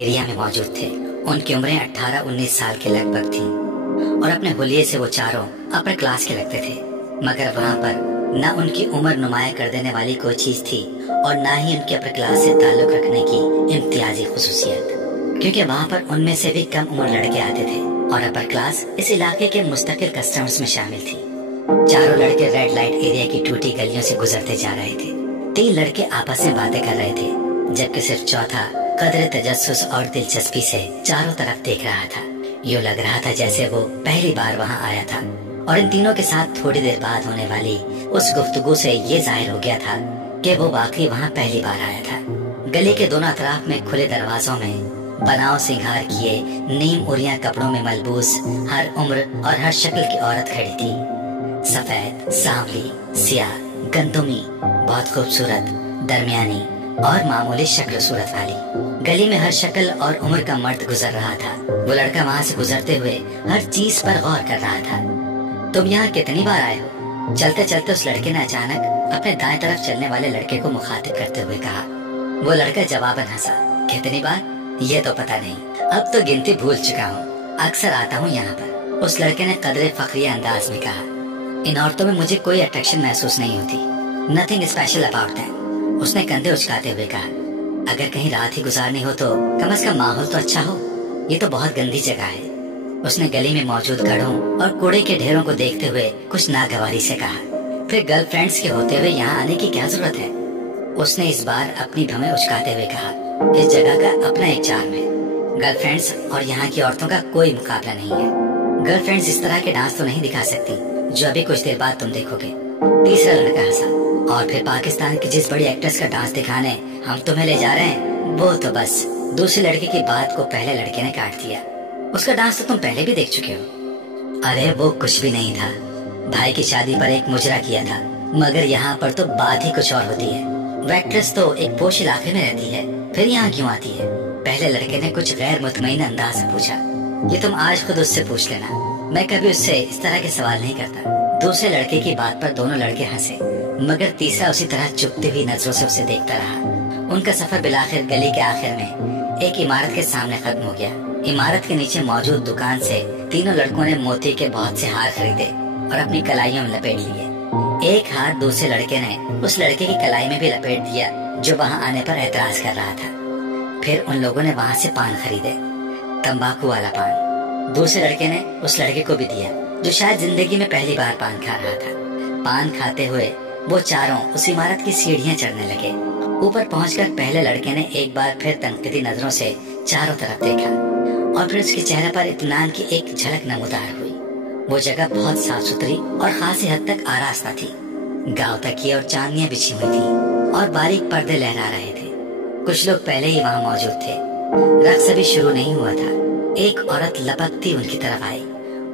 Area में मौजूद थे। उनकी उम्रें 18-19 साल के लगभग थी और अपने हुलिये से वो चारों अपने क्लास के लगते थे। मगर वहाँ पर न उनकी उम्र नुमाया कर देने वाली कोई चीज थी और न ही उनके अपने क्लास से ताल्लुक रखने की इम्तियाजी खुसूसियत, क्योंकि वहाँ पर उनमें से भी कम उम्र लड़के आते थे और अपर क्लास इस इलाके के मुस्तकिल कस्टमर्स में शामिल थी। चारों लड़के रेड लाइट एरिया की टूटी गलियों से गुजरते जा रहे थे। 3 लड़के आपस में बातें कर रहे थे, जबकि सिर्फ चौथा कदरे तजस्सुस और दिलचस्पी से चारों तरफ देख रहा था। यूँ लग रहा था जैसे वो पहली बार वहाँ आया था और इन तीनों के साथ थोड़ी देर बाद होने वाली उस गुफ्तगू से ये जाहिर हो गया था कि वो वाकई वहाँ पहली बार आया था। गली के दोनों अतराफ में खुले दरवाजों में बनाव सिंगार किए नीम उरिया कपड़ों में मलबूस हर उम्र और हर शक्ल की औरत खड़ी थी। सफेद, सांवली, सियाह, गंदुमी, बहुत खूबसूरत, दरमियानी और मामूली शक्ल सूरत वाली। गली में हर शक्ल और उम्र का मर्द गुजर रहा था। वो लड़का वहाँ से गुजरते हुए हर चीज पर गौर कर रहा था। तुम यहाँ कितनी बार आए हो? चलते चलते उस लड़के ने अचानक अपने दाएं तरफ चलने वाले लड़के को मुखातिब करते हुए कहा। वो लड़का जवाबन हंसा। कितनी बार? ये तो पता नहीं, अब तो गिनती भूल चुका हूँ, अक्सर आता हूँ यहाँ पर। उस लड़के ने कदरे फखरिया अंदाज में कहा। इन औरतों में मुझे कोई अट्रैक्शन महसूस नहीं होती, नथिंग स्पेशल अबाउट दैम। उसने कंधे उचकाते हुए कहा। अगर कहीं रात ही गुजारनी हो तो कम से कम माहौल तो अच्छा हो, ये तो बहुत गंदी जगह है। उसने गली में मौजूद गढ़ों और कूड़े के ढेरों को देखते हुए कुछ नागवारी से कहा। फिर गर्लफ्रेंड्स के होते हुए यहाँ आने की क्या जरूरत है? उसने इस बार अपनी भवें उचकाते हुए कहा। इस जगह का अपना एक चार्म है। गर्लफ्रेंड्स और यहाँ की औरतों का कोई मुकाबला नहीं है। गर्लफ्रेंड्स इस तरह के डांस तो नहीं दिखा सकती जो अभी कुछ देर बाद तुम देखोगे। तीसरा लड़का हंसा। और फिर पाकिस्तान की जिस बड़ी एक्ट्रेस का डांस दिखाने हम तुम्हें ले जा रहे हैं, वो तो बस। दूसरे लड़के की बात को पहले लड़के ने काट दिया। उसका डांस तो तुम पहले भी देख चुके हो। अरे वो कुछ भी नहीं था, भाई की शादी पर एक मुजरा किया था, मगर यहाँ पर तो बात ही कुछ और होती है। वो एक्ट्रेस तो एक पोश इलाके में रहती है, फिर यहाँ क्यों आती है? पहले लड़के ने कुछ गैर मुतमईन अंदाज से पूछा। ये तुम आज खुद उससे पूछ लेना, मैं कभी उससे इस तरह के सवाल नहीं करता। दूसरे लड़के की बात पर दोनों लड़के हंसे, मगर तीसरा उसी तरह चुपती हुई नजरों से उसे देखता रहा। उनका सफर बिलाखिर गली के आखिर में एक इमारत के सामने खत्म हो गया। इमारत के नीचे मौजूद दुकान से तीनों लड़कों ने मोती के बहुत से हार खरीदे और अपनी कलाइयों में लपेट लिए। एक हार दूसरे लड़के ने उस लड़के की कलाई में भी लपेट दिया जो वहाँ आने पर एतराज कर रहा था। फिर उन लोगों ने वहाँ से पान खरीदे, तंबाकू वाला पान। दूसरे लड़के ने उस लड़के को भी दिया जो शायद जिंदगी में पहली बार पान खा रहा था। पान खाते हुए वो चारों उस इमारत की सीढ़ियां चढ़ने लगे। ऊपर पहुंचकर पहले लड़के ने एक बार फिर तनकीदी नजरों से चारों तरफ देखा और फिर उसके चेहरे पर इत्मीनान की एक झलक नमूदार हुई। वो जगह बहुत साफ सुथरी और खासी हद तक आरास्ता थी। गाँव तकिए और चांदनियां बिछी हुई थी और बारीक पर्दे लहरा रहे थे। कुछ लोग पहले ही वहाँ मौजूद थे। रक्स अभी शुरू नहीं हुआ था। एक औरत लपकती उनकी तरफ आई।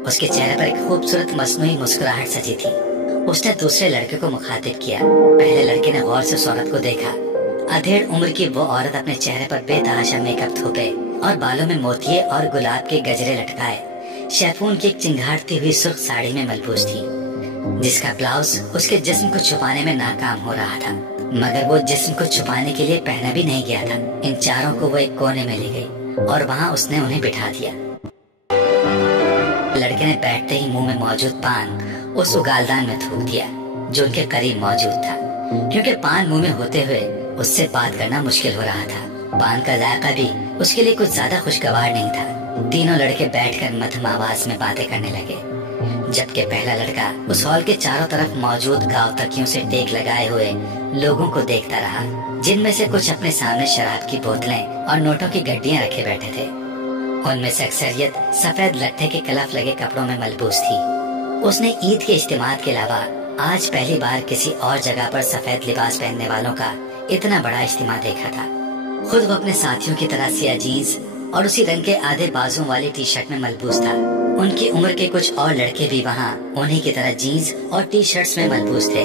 उसके चेहरे पर एक खूबसूरत मस्नूई मुस्कुराहट सजी थी। उसने दूसरे लड़के को मुखातिब किया। पहले लड़के ने गौर से उस औरत को देखा। अधेड़ उम्र की वो औरत अपने चेहरे पर बेतहाशा मेकअप थोपे और बालों में मोतिये और गुलाब के गजरे लटकाए शैफून की एक चिंगारती हुई सुर्ख साड़ी में मलबूस थी, जिसका ब्लाउज उसके जिस्म को छुपाने में नाकाम हो रहा था। मगर वो जिस्म को छुपाने के लिए पहना भी नहीं गया था। इन चारों को वो एक कोने में ले गई और वहाँ उसने उन्हें बिठा दिया। लड़के ने बैठते ही मुंह में मौजूद पान उस उगालदान में थूक दिया जो उनके करीब मौजूद था, क्योंकि पान मुंह में होते हुए उससे बात करना मुश्किल हो रहा था। पान का जायका भी उसके लिए कुछ ज्यादा खुशगवार नहीं था। तीनों लड़के बैठकर मध्यम आवाज में बातें करने लगे, जबकि पहला लड़का उस हॉल के चारों तरफ मौजूद गाँव तकियों से टेक लगाए हुए लोगों को देखता रहा, जिनमें से कुछ अपने सामने शराब की बोतलें और नोटों की गड्डियां रखे बैठे थे। उनमें से अक्सरियत सफेद लट्ठे के कलफ लगे कपड़ों में मलबूस थी। उसने ईद के इज्तिमात के अलावा आज पहली बार किसी और जगह पर सफेद लिबास पहनने वालों का इतना बड़ा इज्तिमा देखा था। खुद वो अपने साथियों की तरह सिया जीन्स और उसी रंग के आधे बाजुओं वाली टी शर्ट में मलबूस था। उनकी उम्र के कुछ और लड़के भी वहाँ उन्हीं की तरह जीन्स और टी शर्ट्स में मलबूस थे।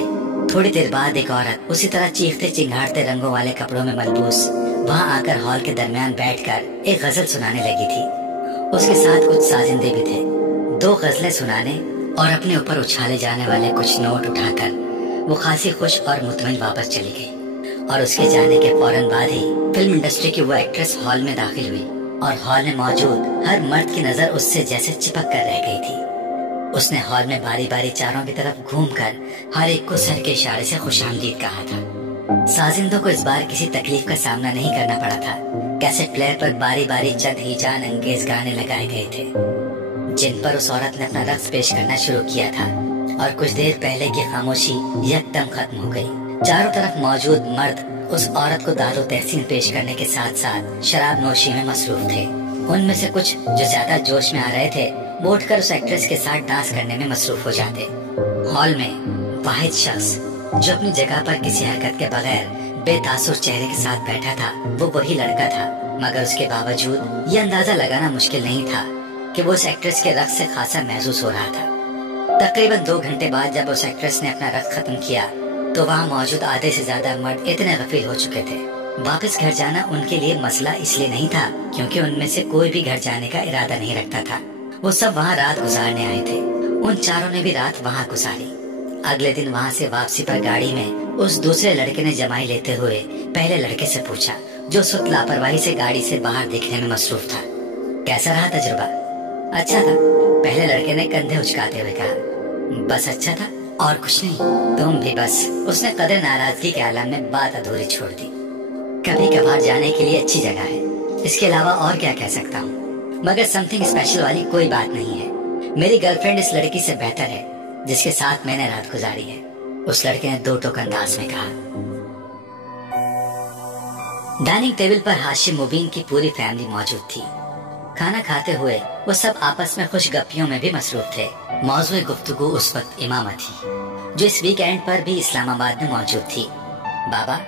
थोड़ी देर बाद एक औरत उसी तरह चीखते चिंगाड़ते रंगों वाले कपड़ों में मलबूस वहाँ आकर हॉल के दरमियान बैठकर एक गजल सुनाने लगी थी। उसके साथ कुछ साजिंदे भी थे। 2 गजलें सुनाने और अपने ऊपर उछाले जाने वाले कुछ नोट उठाकर वो खासी खुश और मुतमईन वापस चली गई। और उसके जाने के फौरन बाद ही फिल्म इंडस्ट्री की वो एक्ट्रेस हॉल में दाखिल हुई और हॉल में मौजूद हर मर्द की नजर उससे जैसे चिपक कर रह गई थी। उसने हॉल में बारी बारी चारों की तरफ घूमकर हर एक को सर के इशारे से खुशामदीद कहा था। साजिंदों को इस बार किसी तकलीफ का सामना नहीं करना पड़ा था। कैसेट प्लेयर पर बारी बारी चंद ही जान अंगेज गाने लगाए गए थे जिन पर उस औरत ने अपना रक्स पेश करना शुरू किया था और कुछ देर पहले की खामोशी यकदम खत्म हो गई। चारों तरफ मौजूद मर्द उस औरत को दारू तहसीन पेश करने के साथ साथ शराब नोशी में मसरूफ थे। उनमें से कुछ जो ज्यादा जोश में आ रहे थे वो उठकर उस एक्ट्रेस के साथ डांस करने में मसरूफ हो जाते। हॉल में वाहिद शख्स जो अपनी जगह पर किसी हरकत के बगैर बेतासुर चेहरे के साथ बैठा था वो वही लड़का था, मगर उसके बावजूद ये अंदाजा लगाना मुश्किल नहीं था कि वो उस एक्ट्रेस के रक्स से खासा महसूस हो रहा था। तकरीबन 2 घंटे बाद जब उस एक्ट्रेस ने अपना रक्स खत्म किया तो वहाँ मौजूद आधे से ज्यादा मर्द इतने गफील हो चुके थे। वापस घर जाना उनके लिए मसला इसलिए नहीं था क्योंकि उनमें से कोई भी घर जाने का इरादा नहीं रखता था। वो सब वहाँ रात गुजारने आए थे। उन चारों ने भी रात वहाँ गुजारी। अगले दिन वहाँ से वापसी पर गाड़ी में उस दूसरे लड़के ने जमाई लेते हुए पहले लड़के से पूछा जो उस वक्त लापरवाही से गाड़ी से बाहर दिखने में मसरूफ था, कैसा रहा तजुर्बा? अच्छा था, पहले लड़के ने कंधे उचकाते हुए कहा। बस अच्छा था और कुछ नहीं? तुम भी बस। उसने कदर नाराजगी के आलम में बात अधूरी छोड़ दी। कभी कभार जाने के लिए अच्छी जगह है, इसके अलावा और क्या कह सकता हूँ, मगर समथिंग स्पेशल वाली कोई बात नहीं है। मेरी गर्लफ्रेंड इस लड़की से बेहतर है जिसके साथ मैंने रात गुजारी है, उस लड़के ने 2 टोक अंदाज में कहा। डाइनिंग टेबल पर हाशिम मुबीन की पूरी फैमिली मौजूद थी। खाना खाते हुए वो सब आपस में खुश गप्पियों में भी मसरूफ थे। मौजूद गुफ्तगू उस वक्त इमामा थी जो इस वीकेंड पर भी इस्लामाबाद में मौजूद थी। बाबा,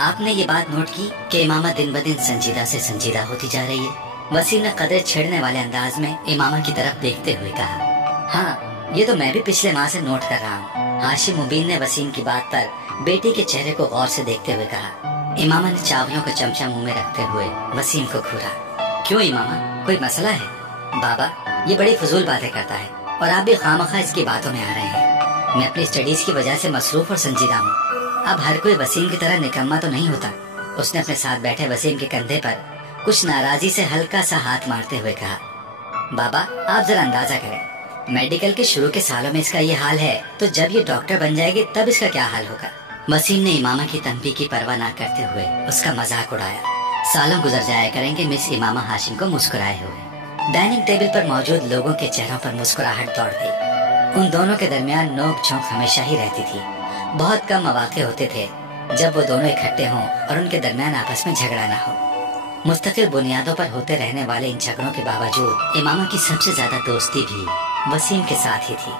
आपने ये बात नोट की कि इमामा दिन ब दिन संजीदा से संजीदा होती जा रही है? वसीम ने कदर छेड़ने वाले अंदाज में इमामा की तरफ देखते हुए कहा। हाँ, ये तो मैं भी पिछले माह से नोट कर रहा हूँ। हाशिम मुबीन ने वसीम की बात पर बेटी के चेहरे को गौर से देखते हुए कहा। इमामा ने चावलों का चमचा मुंह में रखते हुए वसीम को घूरा। क्यों इमामा, कोई मसला है? बाबा, ये बड़ी फजूल बातें करता है और आप भी खामखा इसकी बातों में आ रहे हैं। मैं अपनी स्टडीज की वजह से मसरूफ और संजीदा हूँ। अब हर कोई वसीम की तरह निकम्मा तो नहीं होता। उसने अपने साथ बैठे वसीम के कंधे पर कुछ नाराजी से हल्का सा हाथ मारते हुए कहा। बाबा, आप जरा अंदाजा करें, मेडिकल के शुरू के सालों में इसका ये हाल है तो जब ये डॉक्टर बन जाएगी तब इसका क्या हाल होगा? वसीम ने इमामा की तंबीह की परवाह न करते हुए उसका मजाक उड़ाया। सालों गुजर जाया करेंगे मिस इमामा हाशिम को मुस्कुराए हुए। डाइनिंग टेबल पर मौजूद लोगों के चेहरों पर मुस्कुराहट दौड़ गई। उन दोनों के दरमियान नोक झोंक हमेशा ही रहती थी। बहुत कम मौके होते थे जब वो दोनों इकट्ठे हों और उनके दरमियान आपस में झगड़ा ना हो। मुस्तकिल बुनियादों पर होते रहने वाले इन झगड़ों के बावजूद इमामा की सबसे ज्यादा दोस्ती भी वसीम के साथ ही थी।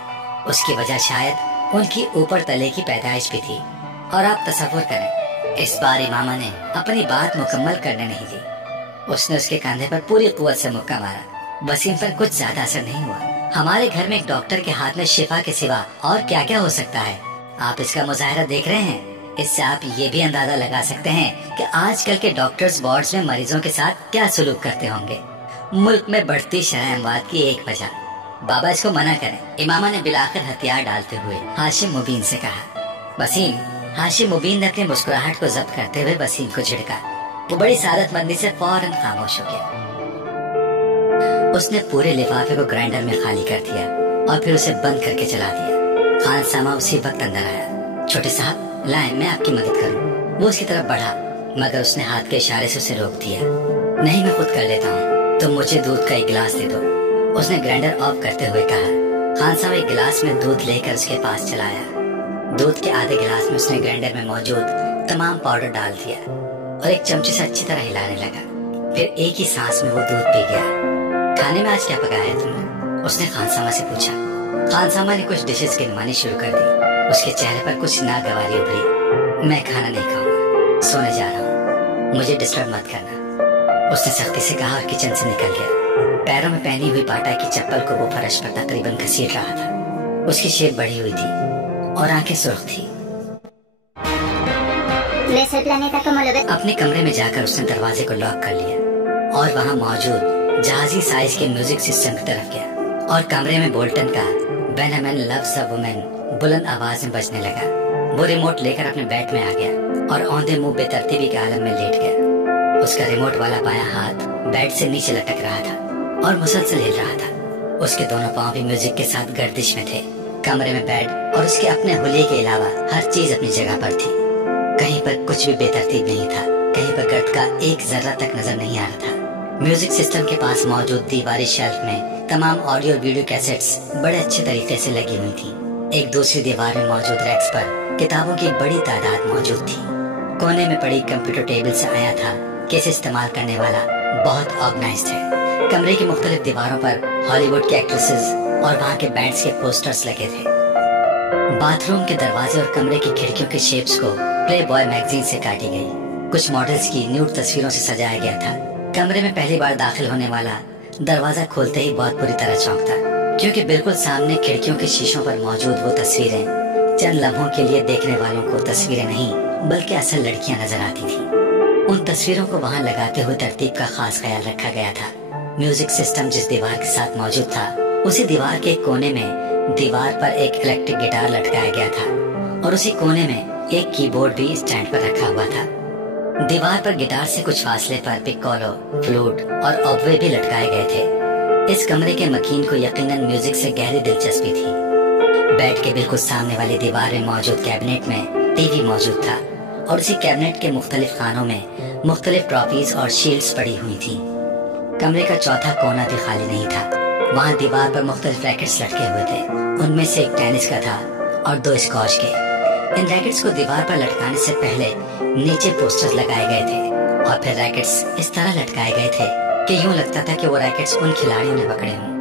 उसकी वजह शायद उनकी ऊपर तले की पैदाइश भी थी। और आप तसव्वुर करें, इस बार इमामा ने अपनी बात मुकम्मल करने नहीं दी। उसने उसके कंधे पर पूरी कुव्वत से मुक्का मारा। वसीम पर कुछ ज्यादा असर नहीं हुआ। हमारे घर में एक डॉक्टर के हाथ में शिफा के सिवा और क्या क्या हो सकता है? आप इसका मुजाहरा देख रहे हैं। इससे आप ये भी अंदाजा लगा सकते हैं कि आजकल के डॉक्टर्स वार्ड्स में मरीजों के साथ क्या सलूक करते होंगे। मुल्क में बढ़ती शरह अमवात की एक वजह। बाबा, इसको मना करें, इमामा ने बिलाखिर हथियार डालते हुए हाशिम मुबीन से कहा। वसीम, हाशिम मुबीन ने अपनी मुस्कुराहट को जब्त करते हुए वसीम को झिड़का। वो बड़ी सादतमंदी से फौरन खामोश हो गया। उसने पूरे लिफाफे को ग्राइंडर में खाली कर दिया और फिर उसे बंद करके चला दिया। खान सामा उसी वक्त अंदर आया। छोटे साहब, लाएं, मैं आपकी मदद करूं। वो उसकी तरफ बढ़ा मगर उसने हाथ के इशारे से उसे रोक दिया। नहीं, मैं खुद कर लेता हूँ, तुम मुझे दूध का एक गिलास दे दो। उसने ग्राइंडर ऑफ करते हुए कहा। खान साहब एक गिलास में दूध लेकर उसके पास चलाया। दूध के आधे गिलास में उसने ग्राइंडर में मौजूद तमाम पाउडर डाल दिया और एक चमचे से अच्छी तरह हिलाने लगा। फिर एक ही सांस में वो दूध पी गया। खाने में आज क्या पकाया है तुमने? उसने खान सामा से पूछा। खान सामा ने कुछ डिशेस गिनवानी शुरू कर दी। उसके चेहरे पर कुछ नागवारी उभरी। मैं खाना नहीं खाऊंगा, सोने जा रहा हूँ, मुझे डिस्टर्ब मत करना, उसने सख्ती से कहा और किचन से निकल गया। पैरों में पहनी हुई बाटा की चप्पल को वो फर्श पर तकरीबन घसीट रहा था। उसकी शेप बढ़ी हुई थी और आंखें सुर्ख थी। अपने कमरे में जाकर उसने दरवाजे को लॉक कर लिया और वहाँ मौजूद जहाजी साइज के म्यूजिक सिस्टम की तरफ गया और कमरे में बोल्टन का when a man loves a woman बुलंद आवाज में बजने लगा। वो रिमोट लेकर अपने बेड में आ गया और औंधे मुंह बेतरतीबी के आलम में लेट गया। उसका रिमोट वाला बायां हाथ बेड से नीचे लटक रहा था और मुसलसल हिल रहा था। उसके दोनों पांव भी म्यूजिक के साथ गर्दिश में थे। कमरे में बेड और उसके अपने हुलिये के अलावा हर चीज अपनी जगह पर थी। कहीं पर कुछ भी बेतरतीब नहीं था, कहीं पर गट का एक जर्रा तक नजर नहीं आ रहा था। म्यूजिक सिस्टम के पास मौजूद दीवारी शेल्फ में तमाम ऑडियो और वीडियो कैसेट्स बड़े अच्छे तरीके से लगी हुई थी। एक दूसरी दीवार में मौजूद रैक्स पर किताबों की बड़ी तादाद मौजूद थी। कोने में पड़ी कंप्यूटर टेबल से आया था कि इसे इस्तेमाल करने वाला बहुत ऑर्गेनाइज्ड है। कमरे की मुख्तलिफ दीवारों पर हॉलीवुड के एक्ट्रेसेस और वहाँ के बैंड्स के पोस्टर्स लगे थे। बाथरूम के दरवाजे और कमरे की खिड़कियों के शेप्स को प्ले बॉय मैगजीन से काटी गई। कुछ मॉडल्स की न्यूड तस्वीरों से सजाया गया था। कमरे में पहली बार दाखिल होने वाला दरवाजा खोलते ही बहुत बुरी तरह चौंकता, क्योंकि बिल्कुल सामने खिड़कियों के शीशों पर मौजूद वो तस्वीरें चंद लम्हों के लिए देखने वालों को तस्वीरें नहीं बल्कि असल लड़कियां नजर आती थी। उन तस्वीरों को वहां लगाते हुए तरतीब का खास ख्याल रखा गया था। म्यूजिक सिस्टम जिस दीवार के साथ मौजूद था, उसी दीवार के एक कोने में दीवार पर एक इलेक्ट्रिक गिटार लटकाया गया था और उसी कोने में एक कीबोर्ड भी स्टैंड पर रखा हुआ था। दीवार पर गिटार से कुछ फासले पर पिक्कोलो, फ्लूट और ऑबवे भी लटकाए गए थे। इस कमरे के मकीन को यकीनन म्यूजिक से गहरी दिलचस्पी थी। बेड के बिल्कुल सामने वाली दीवार में मौजूद कैबिनेट में टीवी मौजूद था और उसी कैबिनेट के मुख्तलिफ खानों में मुख्तलिफ ट्रॉफीज और शील्ड्स पड़ी हुई थी। कमरे का चौथा कोना भी खाली नहीं था। वहाँ दीवार पर मुख्तलिफ रैकेट्स लटके हुए थे। उनमें से एक टेनिस का था और 2 स्क्वॉश के। इन रैकेट्स को दीवार पर लटकाने से पहले नीचे पोस्टर्स लगाए गए थे और फिर रैकेट्स इस तरह लटकाए गए थे कि यूं लगता था कि वो रैकेट्स उन खिलाड़ियों ने पकड़े हों।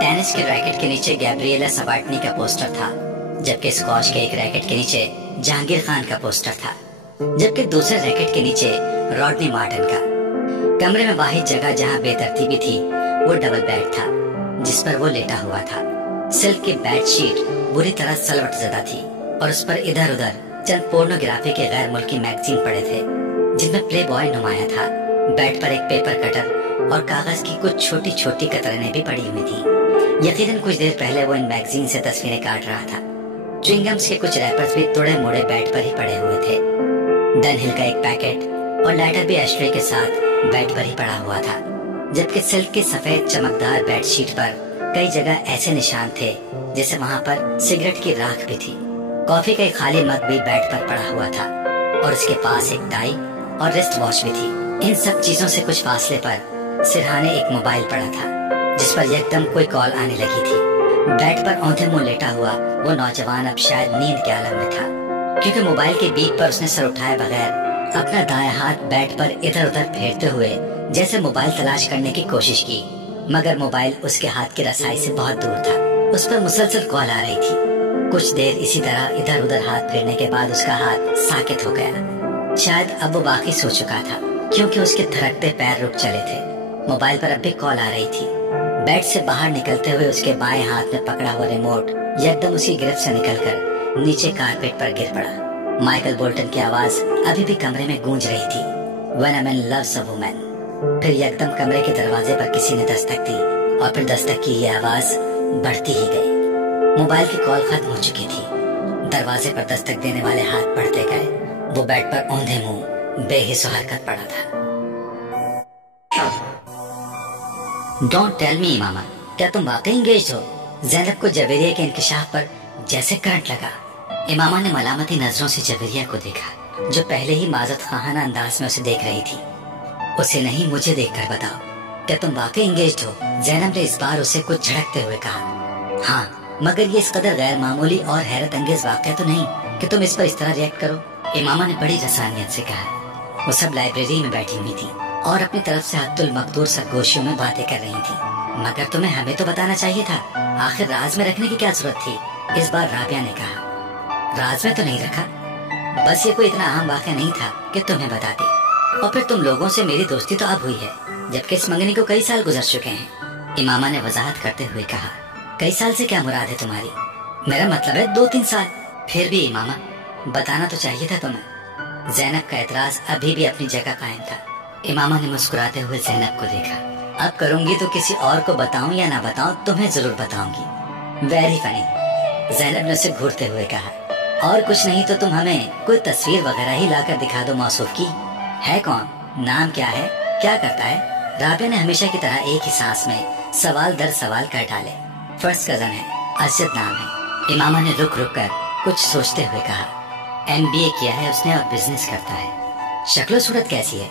टेनिस के रैकेट के नीचे गैब्रिएला सबाटनी का पोस्टर था, जबकि स्क्वॉश के एक रैकेट के नीचे जहांगीर खान का पोस्टर था, जबकि दूसरे रैकेट के नीचे रॉडनी मार्टिन का। कमरे में वाहिद जगह जहां बेतरतीबी थी वो डबल बेड था जिस पर वो लेटा हुआ था। सिल्क की बेड शीट बुरी तरह सलवट ज़दा थी और उस पर इधर उधर चंद पोर्नोग्राफी के गैर मुल्की मैगजीन पड़े थे जिनमें प्ले बॉय नुमाया था। बेड पर एक पेपर कटर और कागज की कुछ छोटी छोटी कतरनें भी पड़ी हुई थी। यकीनन कुछ देर पहले वो इन मैगजीन से तस्वीरें काट रहा था। च्युइंगम्स के कुछ रैपर्स भी तोड़े मोड़े बेड पर ही पड़े हुए थे। डनहिल का एक पैकेट और लाइटर भी एशट्रे के साथ बेड पर ही पड़ा हुआ था, जबकि सिल्क की सफेद चमकदार बेडशीट पर कई जगह ऐसे निशान थे जैसे वहाँ पर सिगरेट की राख भी थी। कॉफी का एक खाली मग भी बेड पर पड़ा हुआ था और उसके पास एक टाई और रिस्ट वॉच भी थी। इन सब चीजों से कुछ फासले पर सिरहाने एक मोबाइल पड़ा था जिस पर एकदम कोई कॉल आने लगी थी। बेड पर औंधे मुंह लेटा हुआ वो नौजवान अब शायद नींद के आलम में था, क्योंकि मोबाइल के बीप पर उसने सर उठाए बगैर अपना दायां हाथ बेड पर इधर उधर फेरते हुए जैसे मोबाइल तलाश करने की कोशिश की, मगर मोबाइल उसके हाथ की रसाई से बहुत दूर था। उस पर मुसलसल कॉल आ रही थी। कुछ देर इसी तरह इधर उधर हाथ फेरने के बाद उसका हाथ साकित हो गया। शायद अब वो वाकई सो चुका था, क्योंकि उसके थरकते पैर रुक चले थे। मोबाइल पर अब भी कॉल आ रही थी। बेड से बाहर निकलते हुए उसके बाएं हाथ में पकड़ा हुआ रिमोट एकदम उसकी गिरफ्त से निकलकर नीचे कारपेट पर गिर पड़ा। माइकल बोल्टन की आवाज अभी भी कमरे में गूंज रही थी, When a man loves a woman। फिर एकदम कमरे के दरवाजे पर किसी ने दस्तक दी और फिर दस्तक की ये आवाज बढ़ती ही गई। मोबाइल की कॉल खत्म हो चुकी थी। दरवाजे पर दस्तक देने वाले हाथ बढ़ते गए। वो बेड पर औंधे मुंह बेहिस हरकत पड़ा था। डोंट टेल मी इमामा, क्या तुम वाकई इंगेज हो? ज़ैनब को जवेरिया के इंकिशाफ पर जैसे करंट लगा। इमामा ने मलामती नजरों से जवेरिया को देखा, जो पहले ही माजत खाना अंदाज में उसे देख रही थी। उसे नहीं, मुझे देखकर बताओ, क्या तुम वाकई इंगेज हो? ज़ैनब ने इस बार उसे कुछ झड़कते हुए कहा। हाँ, मगर ये इस कदर गैर मामूली और हैरत अंगेज वाक़या तो नहीं कि तुम इस पर इस तरह रिएक्ट करो, इमामा ने बड़ी रसानियत से कहा। वो सब लाइब्रेरी में बैठी हुई थी और अपनी तरफ से हत्तुल मकदूर सरगोशियों में बातें कर रही थी। मगर तुम्हें हमें तो बताना चाहिए था, आखिर राज में रखने की क्या जरूरत थी? इस बार राबिया ने कहा। राज में तो नहीं रखा, बस ये कोई इतना अहम वाक़या नहीं था कि तुम्हें बता दे। और फिर तुम लोगों से मेरी दोस्ती तो अब हुई है, जबकि इस मंगनी को कई साल गुजर चुके हैं, इमामा ने वजाहत करते हुए कहा। कई साल से क्या मुराद है तुम्हारी? मेरा मतलब है 2-3 साल। फिर भी इमामा, बताना तो चाहिए था तुम्हें। ज़ैनब का एतराज अभी भी अपनी जगह कायम था। इमामा ने मुस्कुराते हुए ज़ैनब को देखा। अब करूंगी तो किसी और को बताऊं या ना बताऊं, तुम्हें जरूर बताऊंगी। वेरी फनी, ज़ैनब ने उसे घूरते हुए कहा। और कुछ नहीं तो तुम हमें कोई तस्वीर वगैरह ही लाकर दिखा दो मौसूफ की। है कौन, नाम क्या है, क्या करता है? राबिया ने हमेशा की तरह एक ही सांस में सवाल दर सवाल कर डाले। फर्स्ट कजन है, असद नाम है। इमामा ने रुक रुक कर कुछ सोचते हुए कहा। MBA किया है उसने और बिजनेस करता है। शक्लो सूरत कैसी है?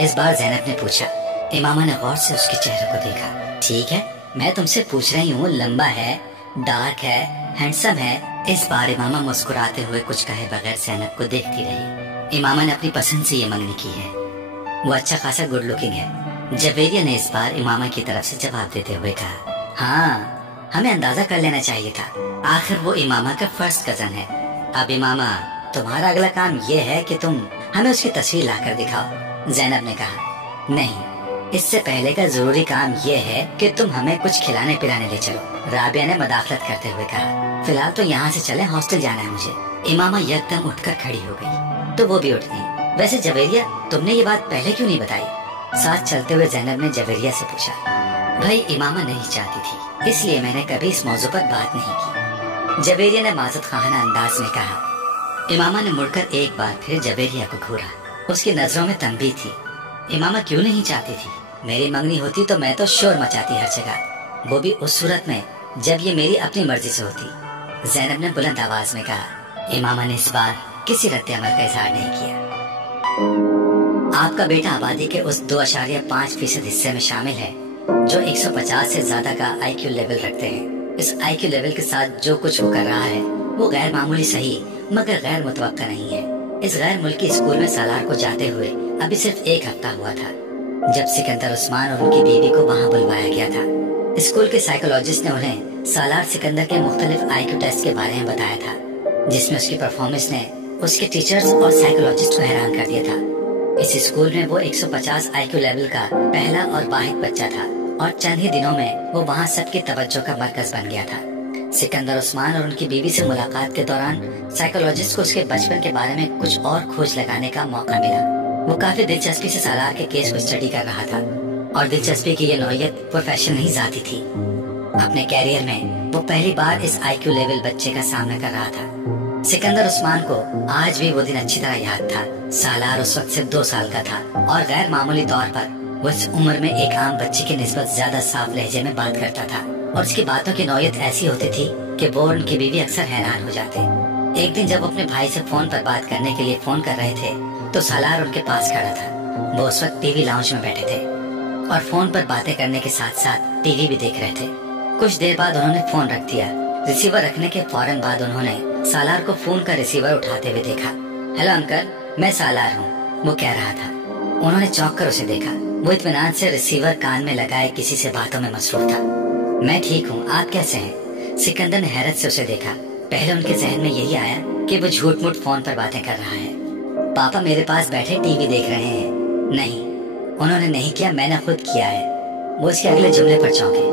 इस बार ज़ैनब ने पूछा। इमामा ने गौर से उसके चेहरे को देखा। ठीक है, मैं तुमसे पूछ रही हूँ, लंबा है, डार्क है, हैंडसम है? इस बार इमामा मुस्कुराते हुए कुछ कहे बगैर ज़ैनब को देखती रही। इमामा ने अपनी पसंद से ये मंगनी की है। वो अच्छा खासा गुड लुकिंग है। जवेरिया ने इस बार इमामा की तरफ से जवाब देते हुए कहा। हाँ, हमें अंदाजा कर लेना चाहिए था, आखिर वो इमामा का फर्स्ट कजन है। अब इमामा, तुम्हारा अगला काम ये है कि तुम हमें उसकी तस्वीर लाकर दिखाओ। ज़ैनब ने कहा। नहीं, इससे पहले का जरूरी काम ये है कि तुम हमें कुछ खिलाने पिलाने ले चलो। राबिया ने मदाखलत करते हुए कहा। फिलहाल तो यहाँ से चले, हॉस्टल जाना है मुझे। इमामा यकदम उठकर खड़ी हो गई तो वो भी उठ गई। वैसे जवेरिया, तुमने ये बात पहले क्यों नहीं बताई? साथ चलते हुए ज़ैनब ने जवेरिया से पूछा। भाई, इमामा नहीं चाहती थी, इसलिए मैंने कभी इस मौजू पर बात नहीं की। जवेरिया ने माजत खाना अंदाज में कहा। इमामा ने मुड़कर एक बार फिर जवेरिया को घूरा। उसकी नजरों में तंबी थी। इमामा क्यों नहीं चाहती थी? मेरी मंगनी होती तो मैं तो शोर मचाती हर जगह, वो भी उस सूरत में जब ये मेरी अपनी मर्जी से होती। ज़ैनब ने बुलंद आवाज में कहा। इमामा ने इस बार किसी रद्द अमल का इजहार नहीं किया। आपका बेटा आबादी के उस 2.5% हिस्से में शामिल है जो 150 से ज्यादा का IQ लेवल रखते हैं। इस IQ लेवल के साथ जो कुछ वो कर रहा है वो गैर मामूली सही मगर गैर मुतवक्का नहीं है। इस गैर मुल्की स्कूल में सालार को जाते हुए अभी सिर्फ 1 हफ्ता हुआ था जब सिकंदर उस्मान और उनकी बीवी को वहाँ बुलवाया गया था। स्कूल के साइकोलॉजिस्ट ने उन्हें सालार सिकंदर के मुख्तलिफ IQ टेस्ट के बारे में बताया था, जिसमें उसकी परफॉर्मेंस ने उसके टीचर्स और साइकोलॉजिस्ट को हैरान कर दिया था। इस स्कूल में वो 150 IQ लेवल का पहला और वाहिद बच्चा था और चंद ही दिनों में वो वहाँ सबकी तवज्जो का मरकज बन गया था। सिकंदर उस्मान और उनकी बीवी से मुलाकात के दौरान साइकोलॉजिस्ट को उसके बचपन के बारे में कुछ और खोज लगाने का मौका मिला। वो काफी दिलचस्पी से सालार के केस को स्टडी कर रहा था और दिलचस्पी की ये नौयत प्रोफेशनल नहीं जाती थी। अपने कैरियर में वो पहली बार इस IQ लेवल बच्चे का सामना कर रहा था। सिकंदर उस्मान को आज भी वो दिन अच्छी तरह याद था। सालार उस वक्त सिर्फ 2 साल का था और गैर मामूली तौर पर वो इस उम्र में एक आम बच्चे की निस्बत ज्यादा साफ लहजे में बात करता था और उसकी बातों की नौयत ऐसी होती थी कि वो और उनकी बीवी अक्सर हैरान हो जाते। एक दिन जब वो अपने भाई से फोन पर बात करने के लिए फोन कर रहे थे तो सालार उनके पास खड़ा था। वो उस वक्त टीवी लाउंज में बैठे थे और फोन पर बातें करने के साथ साथ टीवी भी देख रहे थे। कुछ देर बाद उन्होंने फोन रख दिया। रिसीवर रखने के फौरन बाद उन्होंने सालार को फोन का रिसीवर उठाते हुए देखा। हेलो अंकल, मैं सालार हूँ, वो कह रहा था। उन्होंने चौंक कर उसे देखा। वो इत्मीनान से रिसीवर कान में लगाए किसी से बातों में मसरूफ था। मैं ठीक हूँ, आप कैसे हैं? सिकंदर ने हैरत से उसे देखा। पहले उनके जहन में यही आया कि वो झूठ मूठ फोन पर बातें कर रहा है। पापा मेरे पास बैठे टीवी देख रहे हैं। नहीं, उन्होंने नहीं किया, मैंने खुद किया है। वो उसके अगले जुमले पर चौंके।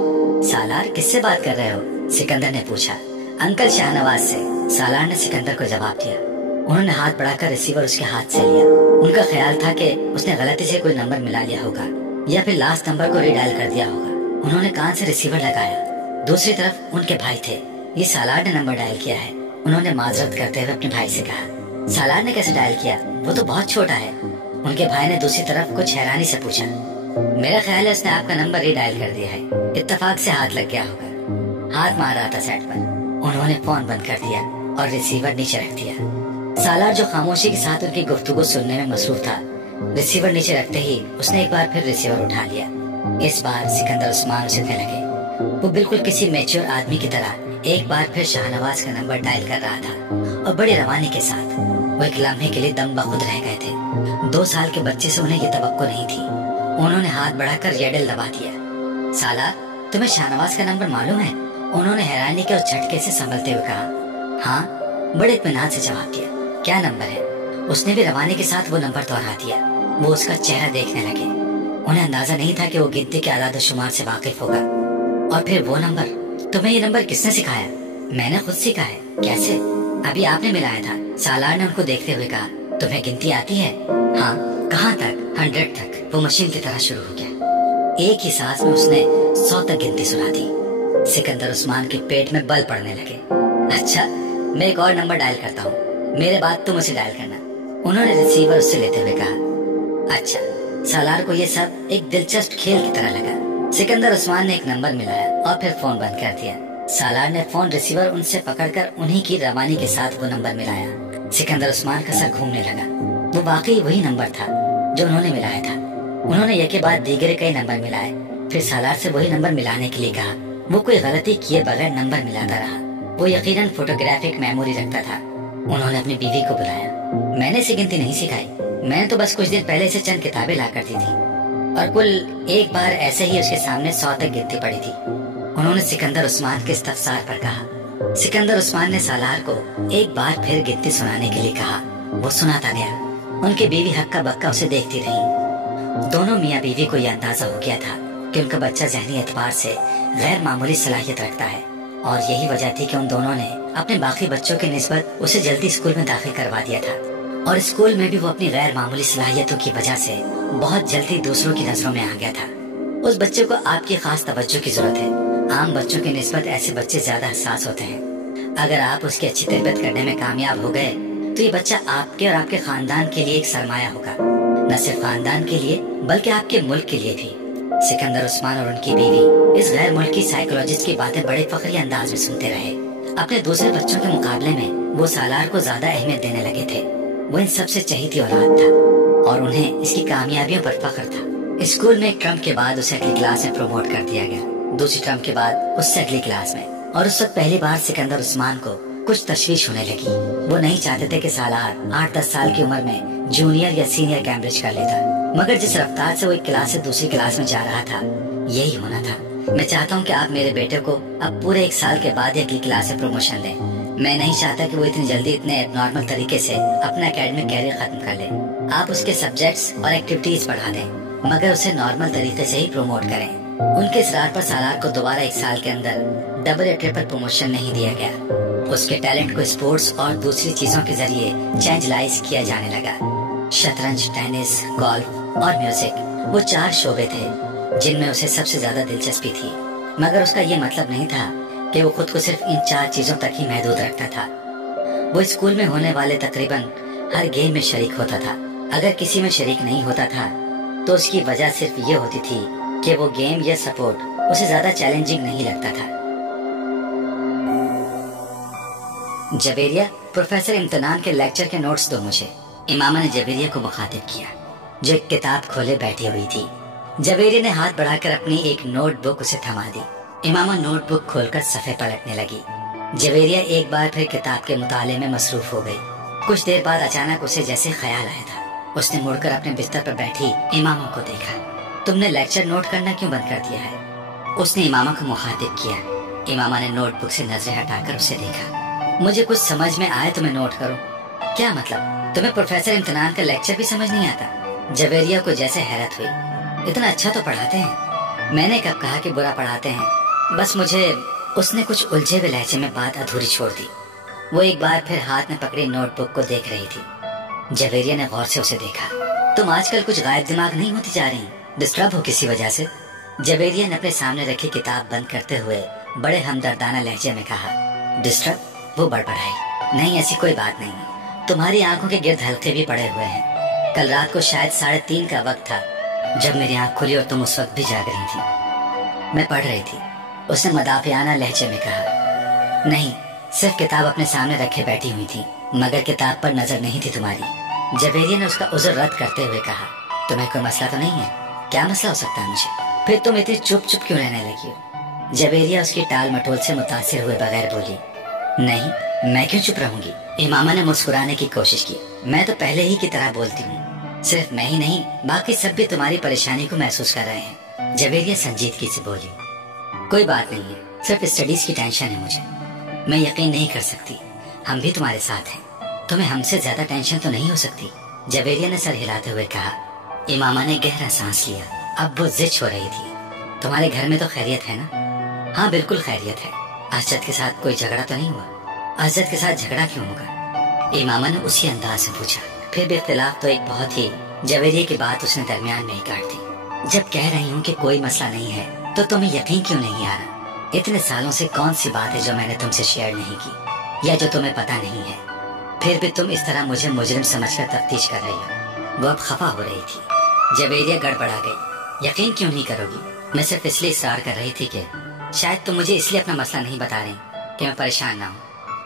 सालार, किससे बात कर रहे हो? सिकंदर ने पूछा। अंकल शाहनवाज से, सालार ने सिकंदर को जवाब दिया। उन्होंने हाथ बढ़ाकर रिसीवर उसके हाथ से लिया। उनका ख्याल था कि उसने गलती से कोई नंबर मिला लिया होगा या फिर लास्ट नंबर को रीडायल कर दिया होगा। उन्होंने कान से रिसीवर लगाया। दूसरी तरफ उनके भाई थे। ये सालार ने नंबर डायल किया है, उन्होंने माजरत करते हुए अपने भाई से कहा। सालार ने कैसे डायल किया? वो तो बहुत छोटा है। उनके भाई ने दूसरी तरफ कुछ हैरानी से पूछा। मेरा ख्याल है उसने आपका नंबर रीडायल कर दिया है, इत्तेफाक से हाथ लग गया होगा। हाथ मार रहा था सेट पर। उन्होंने फोन बंद कर दिया और रिसीवर नीचे रख दिया। सालार जो खामोशी के साथ उनकी गुफ्तगू सुनने में मसरूफ था, रिसीवर नीचे रखते ही उसने एक बार फिर रिसीवर उठा लिया। इस बार सिकंदर उस्मान उसे कहने लगे। वो बिल्कुल किसी मैच्योर आदमी की तरह एक बार फिर शाहनवाज का नंबर डायल कर रहा था और बड़ी रवानी के साथ। वो एक लम्हे के लिए दम बखुद रह गए थे। 2 साल के बच्चे से उन्हें ये तवक्को नहीं थी। उन्होंने हाथ बढ़ाकर येडल दबा दिया। सालार, तुम्हें शाहनवाज का नंबर मालूम है? उन्होंने हैरानी के उस झटके से संभलते हुए कहा। हाँ, बड़े इत्मीनान से जवाब दिया। क्या नंबर है? उसने भी रवानी के साथ वो नंबर दोहरा दिया। वो उसका चेहरा देखने लगे। उन्हें अंदाजा नहीं था कि वो गिनती के आदाद शुमार से वाकिफ होगा। और फिर वो नंबर, तुम्हें ये नंबर किसने सिखाया? मैंने खुद सीखा है। कैसे? अभी आपने मिलाया था। सालार ने उनको देखते हुए कहा। तुम्हें गिनती आती है? हाँ। कहाँ तक? 100 तक। वो मशीन की तरह शुरू हो गया। एक ही सांस में उसने 100 तक गिनती सुना दी। सिकंदर उस्मान के पेट में बल पड़ने लगे। अच्छा, मैं एक और नंबर डायल करता हूँ, मेरे बाद तुम उसे डायल करना। उन्होंने रिसीवर उससे लेते हुए कहा। अच्छा। सालार को ये सब एक दिलचस्प खेल की तरह लगा। सिकंदर उस्मान ने एक नंबर मिलाया और फिर फोन बंद कर दिया। सालार ने फोन रिसीवर उनसे पकड़कर उन्हीं की रवानी के साथ वो नंबर मिलाया। सिकंदर उस्मान का सर घूमने लगा। वो वाकई वही नंबर था जो उन्होंने मिलाया था। उन्होंने एक के बाद दीगरे कई नंबर मिलाए, फिर सालार से वही नंबर मिलाने के लिए कहा। वो कोई गलती किए बगैर नंबर मिलाता रहा। वो यकीनन फोटोग्राफिक मेमोरी रखता था। उन्होंने अपनी बीवी को बुलाया। मैंने इसे गिनती नहीं सिखाई, मैंने तो बस कुछ दिन पहले से चंद किताबें ला कर दी थी और कुल एक बार ऐसे ही उसके सामने 100 तक गिनती पड़ी थी, उन्होंने सिकंदर उस्मान के इस्तफसार पर कहा। सिकंदर उस्मान ने सालार को एक बार फिर गिनती सुनाने के लिए कहा। वो सुनाता गया। उनकी बीवी हक्का बक्का उसे देखती रही। दोनों मियाँ बीवी को यह अंदाजा हो गया था कि उनका बच्चा ज़हनी एतबार से गैर मामूली सलाहियत रखता है और यही वजह थी कि उन दोनों ने अपने बाकी बच्चों के निस्बत उसे जल्दी स्कूल में दाखिल करवा दिया था और स्कूल में भी वो अपनी गैर मामूली सलाहियतों की वजह से बहुत जल्दी दूसरों की नजरों में आ गया था। उस बच्चे को आपकी खास तवज्जो की जरूरत है। आम बच्चों के निस्बत ऐसे बच्चे ज्यादा हसास होते हैं। अगर आप उसकी अच्छी तरबियत करने में कामयाब हो गए तो ये बच्चा आपके और आपके खानदान के लिए एक सरमाया होगा, न सिर्फ खानदान के लिए बल्कि आपके मुल्क के लिए भी। सिकंदर उस्मान और उनकी बीवी इस गैर मुल्की साइकोलॉजिस्ट की बातें बड़े फखरी अंदाज में सुनते रहे। अपने दूसरे बच्चों के मुकाबले में वो सालार को ज्यादा अहमियत देने लगे थे। वो इन सबसे चहेती औलाद था और उन्हें इसकी कामयाबियों पर फख्र था। स्कूल में एक टर्म के बाद उसे अगली क्लास में प्रमोट कर दिया गया, दूसरी टर्म के बाद उससे अगली क्लास में, और उस वक्त पहली बार सिकंदर उस्मान को कुछ तशवीश होने लगी। वो नहीं चाहते थे कि सालार 8-10 साल की उम्र में जूनियर या सीनियर कैम्ब्रिज कर लेता, मगर जिस रफ्तार से वो एक क्लास से दूसरी क्लास में जा रहा था यही होना था। मैं चाहता हूँ कि आप मेरे बेटे को अब पूरे 1 साल के बाद अगली क्लास से प्रमोशन लें। मैं नहीं चाहता कि वो इतनी जल्दी इतने नॉर्मल तरीके से अपना एकेडमिक कैरियर खत्म कर ले। आप उसके सब्जेक्ट्स और एक्टिविटीज बढ़ा दें, मगर उसे नॉर्मल तरीके से ही प्रमोट करें। उनके इसरार पर सालार को दोबारा 1 साल के अंदर डबल या ट्रिपल प्रमोशन नहीं दिया गया। उसके टैलेंट को स्पोर्ट्स और दूसरी चीजों के जरिए चेंजलाइज किया जाने लगा। शतरंज, टेनिस, गोल्फ और म्यूजिक, वो 4 शोबे थे जिनमें उसे सबसे ज्यादा दिलचस्पी थी, मगर उसका ये मतलब नहीं था कि वो खुद को सिर्फ इन 4 चीजों तक ही महदूद रखता था। वो स्कूल में होने वाले तकरीबन हर गेम में शरीक होता था। अगर किसी में शरीक नहीं होता था तो उसकी वजह सिर्फ ये होती थी कि वो गेम या सपोर्ट उसे ज्यादा चैलेंजिंग नहीं लगता था। जबेरिया, प्रोफेसर इम्तिनान के लेक्चर के नोट्स दो मुझे। इमामा ने जबेरिया को मुखातिब किया जो एक किताब खोले बैठी हुई थी। जबेरिया ने हाथ बढ़ाकर अपनी एक नोटबुक उसे थमा दी। इमामा नोटबुक खोलकर सफ़े पलटने लगी। जवेरिया एक बार फिर किताब के मुताले में मसरूफ हो गई। कुछ देर बाद अचानक उसे जैसे ख्याल आया था। उसने मुड़कर अपने बिस्तर पर बैठी इमामा को देखा। तुमने लेक्चर नोट करना क्यों बंद कर दिया है? उसने इमामा को मुखातिब किया। इमामा ने नोटबुक से नजरें हटाकर उसे देखा। मुझे कुछ समझ में आए तो मैं नोट करूं। क्या मतलब, तुम्हें प्रोफेसर इम्तिनान का लेक्चर भी समझ नहीं आता? जवेरिया को जैसे हैरत हुई। इतना अच्छा तो पढ़ाते हैं, मैंने कब कहा कि बुरा पढ़ाते हैं? बस मुझे। उसने कुछ उलझे हुए लहजे में बात अधूरी छोड़ दी। वो एक बार फिर हाथ में पकड़ी नोटबुक को देख रही थी। जवेरिया ने गौर से उसे देखा। तुम आजकल कुछ गायब दिमाग नहीं होती जा रही, डिस्टर्ब हो किसी वजह से? जवेरिया ने अपने सामने रखी किताब बंद करते हुए बड़े हमदर्दाना लहजे में कहा। डिस्टर्ब? वो बड़बड़ाई। नहीं, ऐसी कोई बात नहीं। तुम्हारी आंखों के गिर्द हल्के भी पड़े हुए हैं। कल रात को शायद 3:30 का वक्त था जब मेरी आंख खुली और तुम उस वक्त भी जाग रही थी। मैं पढ़ रही थी, उसने मदाफियाना लहजे में कहा। नहीं, सिर्फ किताब अपने सामने रखे बैठी हुई थी, मगर किताब पर नजर नहीं थी तुम्हारी। जवेरिया ने उसका उज़र रद्द करते हुए कहा। तुम्हें कोई मसला तो नहीं है? क्या मसला हो सकता है मुझे? फिर तुम इतनी चुप चुप क्यों रहने लगी हो? जवेरिया उसकी टाल मटोल से मुतासिर हुए बगैर बोली। नहीं, मैं क्यों चुप रहूंगी? इमामा ने मुस्कुराने की कोशिश की। मैं तो पहले ही की तरह बोलती हूँ। सिर्फ मैं ही नहीं, बाकी सब भी तुम्हारी परेशानी को महसूस कर रहे हैं। जवेरिया संजीदगी से बोली। कोई बात नहीं है, सिर्फ स्टडीज की टेंशन है मुझे। मैं यकीन नहीं कर सकती, हम भी तुम्हारे साथ हैं। तुम्हें हमसे ज्यादा टेंशन तो नहीं हो सकती? जवेरिया ने सर हिलाते हुए कहा। इमामा ने गहरा सांस लिया। अब वो जिद हो रही थी। तुम्हारे घर में तो खैरियत है ना? हाँ, बिल्कुल खैरियत है। असजद के साथ कोई झगड़ा तो नहीं हुआ? असजद के साथ झगड़ा क्यों होगा? इमामा ने उसी अंदाज से पूछा। फिर भी इख्तिलाफ तो एक बहुत ही। जवेरिया की बात उसने दरमियान में ही काट दी। जब कह रही हूँ कि कोई मसला नहीं है तो तुम्हें यकीन क्यों नहीं आ रहा? इतने सालों से कौन सी बात है जो मैंने तुमसे शेयर नहीं की? या जो तुम्हें पता नहीं है, फिर भी तुम इस तरह मुझे मुजरिम समझकर तफ्तीश कर रही हो। वो अब खफा हो रही थी। जवेरिया गड़बड़ा गई। यकीन क्यों नहीं करोगी, मैं सिर्फ इसलिए इसरार कर रही थी कि शायद तुम मुझे इसलिए अपना मसला नहीं बता रही कि मैं परेशान ना हूँ,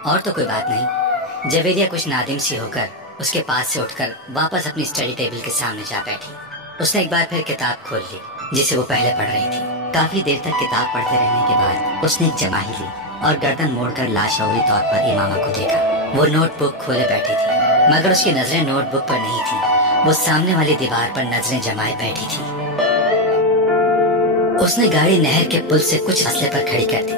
और तो कोई बात नहीं। जवेरिया कुछ नादिम सी होकर उसके पास से उठकर वापस अपनी स्टडी टेबल के सामने जा बैठी। उसने एक बार फिर किताब खोल ली जिसे वो पहले पढ़ रही थी। काफी देर तक किताब पढ़ते रहने के बाद उसने एक जमाही ली और गर्दन मोड़कर लाशौरी तौर पर इमामा को देखा। वो नोटबुक खोले बैठी थी, मगर उसकी नजरें नोटबुक पर नहीं थी। वो सामने वाली दीवार पर नजरें जमाए बैठी थी। उसने गाड़ी नहर के पुल से कुछ फासले पर खड़ी कर दी,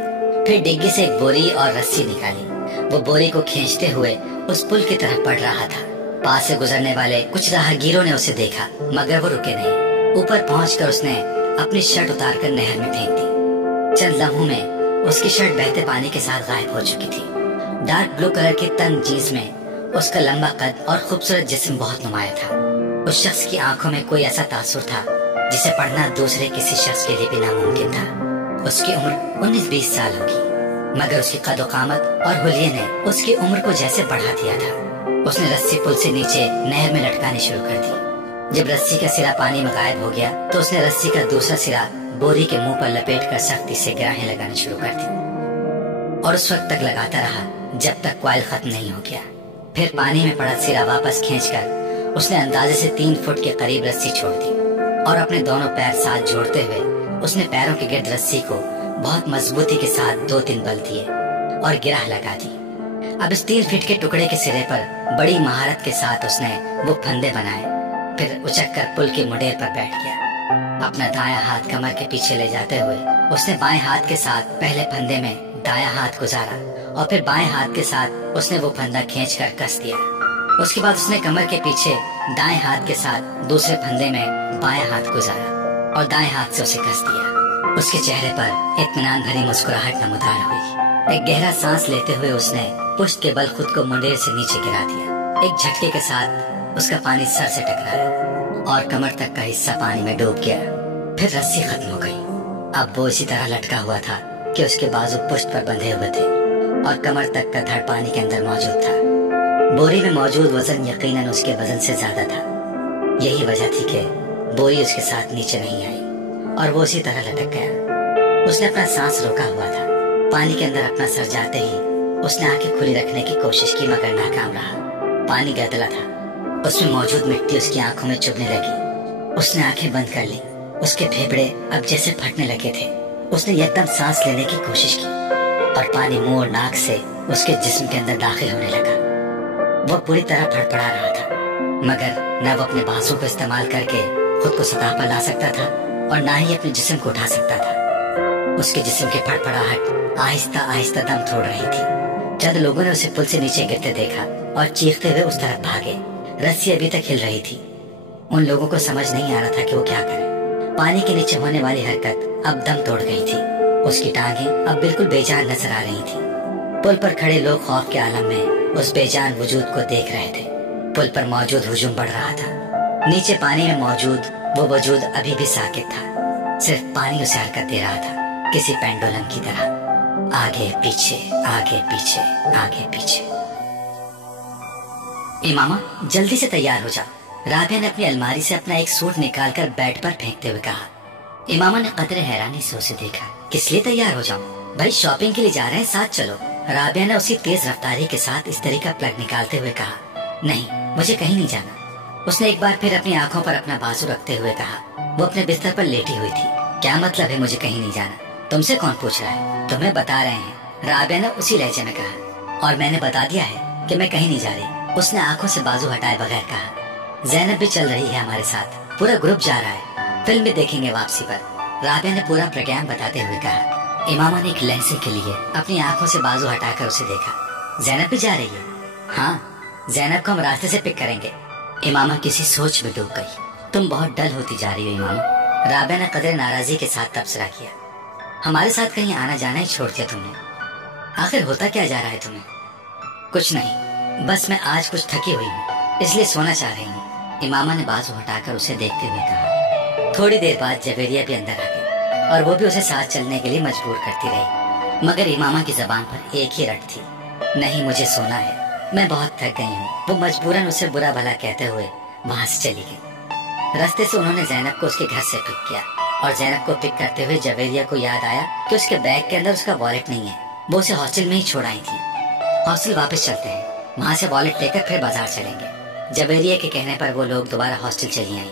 फिर डिग्गी से एक बोरी और रस्सी निकाली। वो बोरी को खींचते हुए उस पुल की तरफ बढ़ रहा था। पास से गुजरने वाले कुछ राहगीरों ने उसे देखा, मगर वो रुके नहीं। ऊपर पहुंचकर उसने अपनी शर्ट उतारकर नहर में फेंक दी। चंद लम्हों में उसकी शर्ट बहते पानी के साथ गायब हो चुकी थी। डार्क ब्लू कलर की तंग जीन्स में उसका लंबा कद और खूबसूरत जिस्म बहुत नुमाया था। उस शख्स की आंखों में कोई ऐसा तासुर था जिसे पढ़ना दूसरे किसी शख्स के लिए भी नामुमकिन था। उसकी उम्र 19-20 साल होगी, मगर उसकी कद-ओ-कामत और हुलिये ने उसकी उम्र को जैसे बढ़ा दिया था। उसने रस्सी पुल से नीचे नहर में लटकानी शुरू कर दी। जब रस्सी का सिरा पानी में गायब हो गया तो उसने रस्सी का दूसरा सिरा बोरी के मुंह पर लपेटकर सख्ती से गिराहें लगानी शुरू कर दी, और उस वक्त तक लगाता रहा जब तक कॉइल खत्म नहीं हो गया। फिर पानी में पड़ा सिरा वापस खींचकर उसने अंदाजे से 3 फुट के करीब रस्सी छोड़ दी, और अपने दोनों पैर साथ जोड़ते हुए उसने पैरों के गिर्द रस्सी को बहुत मजबूती के साथ 2-3 बल दिए और गिराह लगा दी। अब इस 3 फीट के टुकड़े के सिरे पर बड़ी महारत के साथ उसने वो फंदे बनाए। फिर उचककर पुल के मुंडेर पर बैठ गया। अपना दायां हाथ कमर के पीछे ले जाते हुए उसने बाएं हाथ के साथ पहले फंदे में दायां हाथ गुजारा, और फिर बाएं हाथ के साथ उसने वो फंदा खींचकर कस दिया। उसके बाद उसने कमर के पीछे दाएं हाथ के साथ दूसरे फंदे में बाएं हाथ गुजारा और दाएं हाथ से उसे कस दिया। उसके चेहरे पर इत्मीनान भरी मुस्कुराहट नमूदार हुई। एक गहरा सांस लेते हुए उसने पुश्त के बल खुद को मुंडेर से नीचे गिरा दिया। एक झटके के साथ उसका पानी सर से टकराया और कमर तक का हिस्सा पानी में डूब गया। फिर रस्सी खत्म हो गई। अब वो इसी तरह लटका हुआ था कि उसके बाजू पुश्त पर बंधे हुए थे और कमर तक का धड़ पानी के अंदर मौजूद था। बोरी में मौजूद वजन यकीनन उसके वजन से ज्यादा था। यही वजह थी कि बोरी उसके साथ नीचे नहीं आई और वो उसी तरह लटक गया। उसने अपना सांस रोका हुआ था। पानी के अंदर अपना सर जाते ही उसने आंखें खुली रखने की कोशिश की, मगर नाकाम रहा। पानी गदला था, उसमें मौजूद मिट्टी उसकी आंखों में चुभने लगी। उसने आंखें बंद कर ली। उसके फेफड़े अब जैसे फटने लगे थे। उसने एकदम सांस लेने की कोशिश की और पानी मुंह और नाक से उसके जिस्म के अंदर दाखिल होने लगा। वो पूरी तरह फड़फड़ा रहा था, मगर न वो अपने बांसों को इस्तेमाल करके खुद को सतह पर ला सकता था और ना ही अपने जिस्म को उठा सकता था। उसके जिस्म की फड़फड़ाहट आहिस्ता आहिस्ता दम तोड़ रही थी। चंद लोगों ने उसे पुल से नीचे गिरते देखा और चीखते हुए उस तरफ भागे। रस्सी अभी तक हिल रही थी। उन लोगों को समझ नहीं आ रहा था कि वो क्या करें। पानी के नीचे होने वाली हरकत अब दम तोड़ गई थी। उसकी टांगें अब बिल्कुल बेजान नजर आ रही थी। पुल पर खड़े लोग खौफ के आलम में उस बेजान वजूद को देख रहे थे। पुल पर मौजूद हुजूम बढ़ रहा था। नीचे पानी में मौजूद वो वजूद अभी भी साकित था। सिर्फ पानी उसे हरकत दे रहा था, किसी पेंडुलम की तरह, आगे पीछे आगे पीछे आगे पीछे। इमामा जल्दी से तैयार हो जाओ। राबिया ने अपनी अलमारी से अपना एक सूट निकालकर बेड पर फेंकते हुए कहा। इमामा ने कदरे हैरानी से उसे देखा। किस लिए तैयार हो जाऊं? भाई शॉपिंग के लिए जा रहे हैं, साथ चलो। राबिया ने उसी तेज रफ्तारी के साथ इस तरह का प्लग निकालते हुए कहा। नहीं, मुझे कहीं नहीं जाना। उसने एक बार फिर अपनी आंखों पर अपना बाजू रखते हुए कहा। वो अपने बिस्तर पर लेटी हुई थी। क्या मतलब है मुझे कहीं नहीं जाना? तुमसे कौन पूछ रहा है? तुम्हें बता रहे हैं, राबिया ने उसी लहजे में कहा। और मैंने बता दिया है कि मैं कहीं नहीं जा रही। उसने आंखों से बाजू हटाए बगैर कहा। ज़ैनब भी चल रही है हमारे साथ, पूरा ग्रुप जा रहा है, फिल्म भी देखेंगे वापसी पर। राबिया ने पूरा प्रोग्राम बताते हुए कहा। इमामा ने एक लहजे के लिए अपनी आंखों से बाजू हटाकर उसे देखा। ज़ैनब भी जा रही है? हाँ, ज़ैनब को हम रास्ते से पिक करेंगे। इमामा किसी सोच में डूब गई। तुम बहुत डल होती जा रही हो इमामा। राबिया ने कदर नाराजगी के साथ तबसरा किया। हमारे साथ कहीं आना जाना ही छोड़ दिया तुमने। आखिर होता क्या जा रहा है तुम्हें? कुछ नहीं, बस मैं आज कुछ थकी हुई हूँ, इसलिए सोना चाह रही हूँ। इमामा ने बाजू हटाकर उसे देखते हुए कहा। थोड़ी देर बाद जवेरिया भी अंदर आ गई और वो भी उसे साथ चलने के लिए मजबूर करती रही, मगर इमामा की जबान पर एक ही रट थी। नहीं, मुझे सोना है, मैं बहुत थक गई हूँ। वो मजबूरन उसे बुरा भला कहते हुए वहाँ से चली गई। रास्ते से उन्होंने जैनब को उसके घर से पिक किया और जैनब को पिक करते हुए जवेरिया को याद आया कि उसके बैग के अंदर उसका वॉलेट नहीं है। वो उसे हॉस्टल में ही छोड़ आई थी। हॉस्टल वापस चलते हैं, वहाँ से वॉलेट लेकर फिर बाजार चलेंगे। जवेरिया के कहने पर वो लोग दोबारा हॉस्टल चली आई,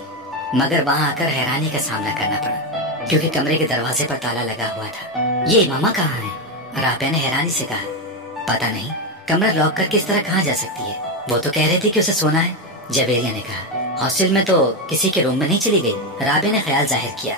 मगर वहाँ आकर हैरानी का सामना करना पड़ा क्योंकि कमरे के दरवाजे पर ताला लगा हुआ था। ये मामा कहाँ है? राबिया ने हैरानी से कहा। पता नहीं, कमरा लॉक करके इस तरह कहाँ जा सकती है? वो तो कह रही थी कि उसे सोना है। जवेरिया ने कहा। हॉस्टल में तो किसी के रूम में नहीं चली गई? राबिया ने ख्याल जाहिर किया।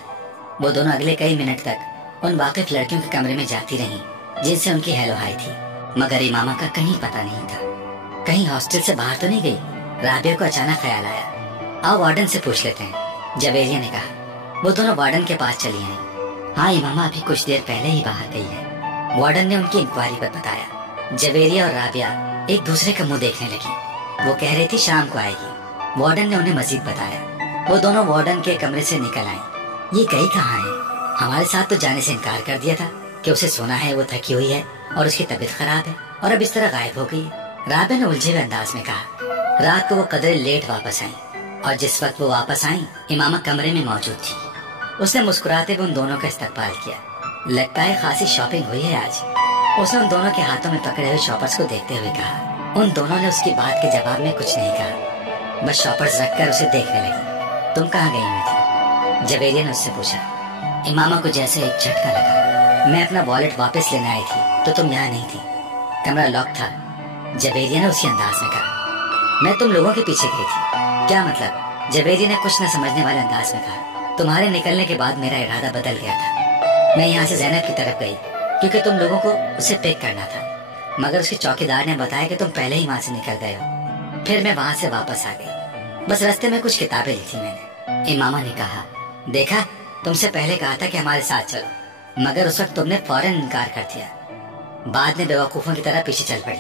वो दोनों अगले कई मिनट तक उन वाकिफ लड़कियों के कमरे में जाती रहीं जिनसे उनकी हेलो हाय थी, मगर इमामा का कहीं पता नहीं था। कहीं हॉस्टल से बाहर तो नहीं गई? राबिया को अचानक ख्याल आया, आओ वार्डन से पूछ लेते हैं, जवेरिया ने कहा। वो दोनों वार्डन के पास चली आई। हाँ, इमामा अभी कुछ देर पहले ही बाहर गई है, वार्डन ने उनकी इंक्वायरी पर बताया। जवेरिया और राबिया एक दूसरे का मुंह देखने लगी। वो कह रही थी शाम को आएगी। वार्डन ने उन्हें मजीद बताया। वो दोनों वार्डन के कमरे से निकल आई। ये गई कहाँ है? हमारे साथ तो जाने से इनकार कर दिया था कि उसे सोना है, वो थकी हुई है और उसकी तबीयत खराब है, और अब इस तरह गायब हो गई। राबिया ने उलझे हुए अंदाज में कहा। रात को वो कदरे लेट वापस आई और जिस वक्त वो वापस आई इमामा कमरे में मौजूद थी। उसने मुस्कुराते हुए उन दोनों का इस्तकबाल किया। लगता है खासी शॉपिंग हुई है आज। उसने उन दोनों के हाथों में पकड़े हुए शॉपर्स को देखते हुए कहा। उन दोनों ने उसकी बात के जवाब में कुछ नहीं कहा, बस शॉपर्स रखकर उसे देखने लगी। तुम कहाँ गई हुई थी? जवेरिया ने उससे पूछा। इमामा को जैसे एक झटका लगा। मैं अपना वॉलेट वापस लेने आई थी तो तुम यहाँ नहीं थी, कमरा लॉक था, जवेरिया ने उसी अंदाज में कहा। मैं तुम लोगों के पीछे गई थी। क्या मतलब? जवेरिया ने कुछ न समझने वाले अंदाज में कहा। तुम्हारे निकलने के बाद मेरा इरादा बदल गया था। मैं यहाँ से जैनब की तरफ गई क्योंकि तुम लोगों को उसे पिक करना था, मगर उसके चौकीदार ने बताया कि तुम पहले ही वहाँ से निकल गए हो। फिर मैं वहाँ से वापस आ गई। बस रास्ते में कुछ किताबें ली थी मैंने। इमामा ने कहा। देखा, तुमसे पहले कहा था कि हमारे साथ चलो, मगर उस वक्त तुमने फौरन इनकार कर दिया। बाद में बेवकूफों की तरह पीछे चल पड़ी।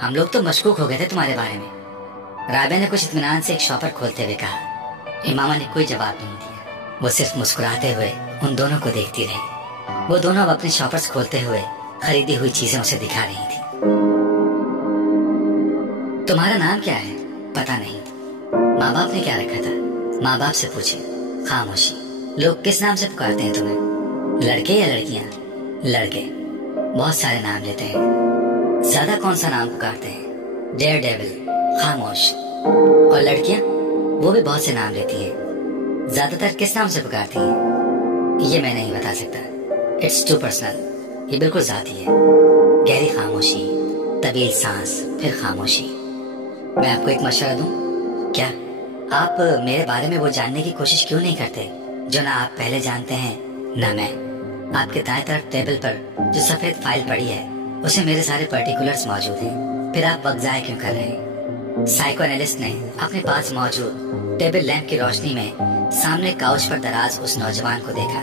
हम लोग तो मशकूक हो गए थे तुम्हारे बारे में। राबिया ने कुछ इत्मीनान से एक शॉपर खोलते हुए कहा। इमामा ने कोई जवाब नहीं दिया। वो सिर्फ मुस्कुराते हुए उन दोनों को देखती रही। वो दोनों अब अपने शॉपर्स खोलते हुए खरीदी हुई चीजें उसे दिखा रही थी। तुम्हारा नाम क्या है? पता नहीं। माँ बाप ने क्या रखा था? माँ बाप से पूछे। खामोशी। लोग किस नाम से पुकारते हैं तुम्हें? लड़के या लड़कियां? लड़के। बहुत सारे नाम लेते हैं। ज्यादा कौन सा नाम पुकारते हैं? डेयर डेविल, खामोश। और लड़कियां? वो भी बहुत से नाम लेती हैं। ज्यादातर किस नाम से पुकारती हैं? ये मैं नहीं बता सकता। It's too personal. ये बिल्कुल जाती है। गहरी खामोशी, तवील सांस, फिर खामोशी। मैं आपको एक मशवरा दूं? क्या? आप मेरे बारे में वो जानने की कोशिश क्यों नहीं करते जो ना आप पहले जानते हैं ना मैं? आपके दाएं तरफ टेबल पर जो सफेद फाइल पड़ी है उसमें मेरे सारे पर्टिकुलर्स मौजूद हैं। फिर आप वक्त जाया क्यों कर रहे हैं? साइको एनालिस्ट ने अपने पास मौजूद टेबल लैंप की रोशनी में सामने काउच पर दराज उस नौजवान को देखा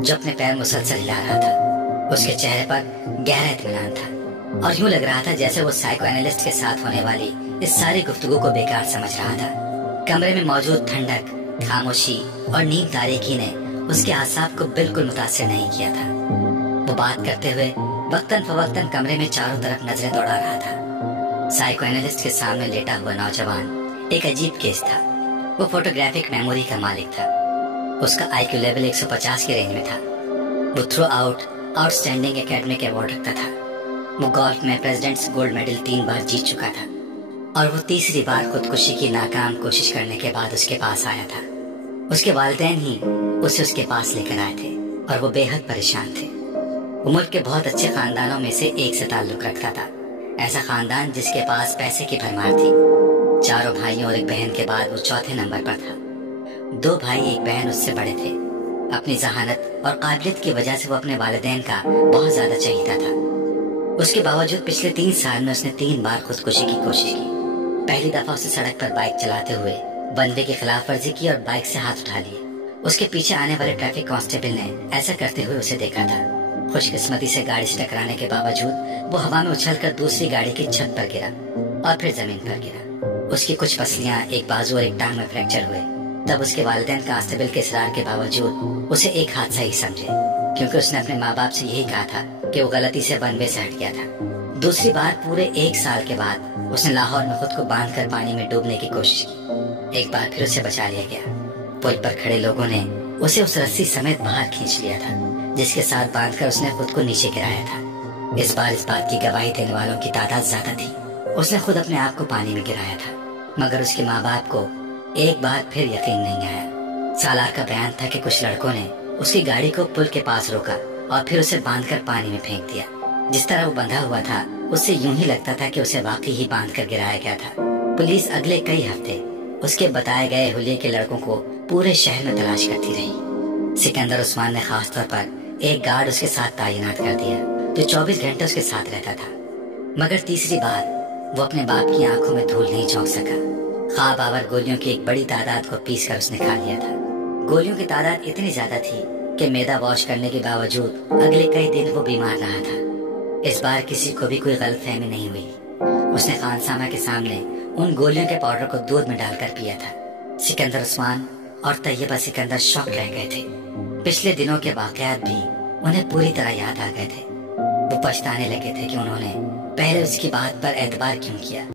जो अपने पैर मुसलसल हिला रहा था। उसके चेहरे पर गहरा इत्मीनान था और यूं लग रहा था जैसे वो साइको एनालिस्ट के साथ होने वाली इस सारी गुफ्तगू को बेकार समझ रहा था। कमरे में मौजूद ठंडक, खामोशी और नींद तारीकी ने उसके आसाब को बिल्कुल मुतासिर नहीं किया था। वो बात करते हुए वक्तन फवक्तन कमरे में चारों तरफ नजरें दौड़ा रहा था। साइको एनालिस्ट के सामने लेटा हुआ नौजवान एक अजीब केस था। वो फोटोग्राफिक मेमोरी का मालिक था। उसका IQ लेवल 150 के रेंज में था। वो through out outstanding academic award रखता था। वो गोल्फ में प्रेसिडेंट्स गोल्ड मेडल 3 बार जीत चुका था और वो तीसरी बार खुदकुशी की नाकाम कोशिश करने के बाद उसके पास आया था। उसके वालिदैन ही उसे उसके पास लेकर आए थे और वो बेहद परेशान थे। वो मुल्क के बहुत अच्छे खानदानों में से एक से ताल्लुक रखता था। ऐसा खानदान जिसके पास पैसे की भरमार थी। 4 भाइयों और एक बहन के बाद वो चौथे नंबर पर था। 2 भाई एक बहन उससे बड़े थे। अपनी जहानत और काबिलियत की वजह से वो अपने वालिदैन का बहुत ज्यादा चहीता था। उसके बावजूद पिछले 3 साल में उसने 3 बार खुदकुशी की कोशिश की। पहली दफा उसे सड़क पर बाइक चलाते हुए बनवे की खिलाफ वर्जी की और बाइक से हाथ उठा लिए। उसके पीछे आने वाले ट्रैफिक कांस्टेबल ने ऐसा करते हुए उसे देखा था। खुशकिस्मती से गाड़ी से टकराने के बावजूद वो हवा में उछलकर दूसरी गाड़ी की छत पर गिरा और फिर जमीन पर गिरा। उसकी कुछ पसलियां, एक बाजू और एक टांग में फ्रैक्चर हुए। तब उसके वालिदैन कांस्टेबल के इसरार के बावजूद उसे एक हादसा ही समझे, क्योंकि उसने अपने माँ बाप से यही कहा था कि वो गलती से बनवे से हट गया था। दूसरी बार पूरे 1 साल के बाद उसने लाहौर में खुद को बांधकर पानी में डूबने की कोशिश की। एक बार फिर उसे बचा लिया गया। पुल पर खड़े लोगों ने उसे उस रस्सी समेत बाहर खींच लिया था जिसके साथ बांधकर उसने खुद को नीचे गिराया था। इस बार इस बात की गवाही देने वालों की तादाद ज्यादा थी। उसने खुद अपने आप को पानी में गिराया था, मगर उसके माँ बाप को एक बार फिर यकीन नहीं आया। सालार का बयान था कि कुछ लड़कों ने उसकी गाड़ी को पुल के पास रोका और फिर उसे बांधकर पानी में फेंक दिया। जिस तरह वो बंधा हुआ था उससे यूं ही लगता था कि उसे वाकई ही बांधकर गिराया गया था। पुलिस अगले कई हफ्ते उसके बताए गए हुलिये के लड़कों को पूरे शहर में तलाश करती रही। सिकंदर उस्मान ने खास तौर पर एक गार्ड उसके साथ तैनात कर दिया जो 24 घंटे उसके साथ रहता था। मगर तीसरी बार वो अपने बाप की आंखों में धूल नहीं झोंक सका। ख्वाब आवर गोलियों की एक बड़ी तादाद को पीस कर उसने खा लिया था। गोलियों की तादाद इतनी ज्यादा थी कि मैदा वॉश करने के बावजूद अगले कई दिन वो बीमार रहा था। इस बार किसी को भी कोई गलतफहमी नहीं हुई। उसने खानसामा के सामने उन गोलियों के पाउडर को दूध में डालकर पिया था। सिकंदर उस्मान और तैयबा सिकंदर शॉक रह गए थे। पिछले दिनों के वाकयात भी उन्हें पूरी तरह याद आ गए थे। वो पछताने लगे थे कि उन्होंने पहले उसकी बात पर एतबार क्यों किया।